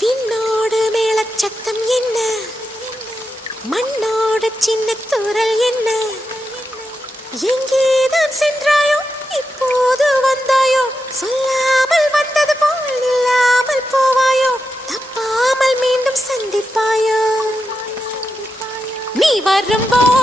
விண்ணோடு மேளச்சத்தம் என்ன, மண்ணோடு சின்ன தூரல் என்ன, எங்கேதான் சென்றாயோ இப்போது வந்தாயோ, சொல்லாமல் வந்தது போல் இல்லாமல் போவாயோ, தப்பாமல் மீண்டும் சந்திப்பாயோ, நீ வரும்போது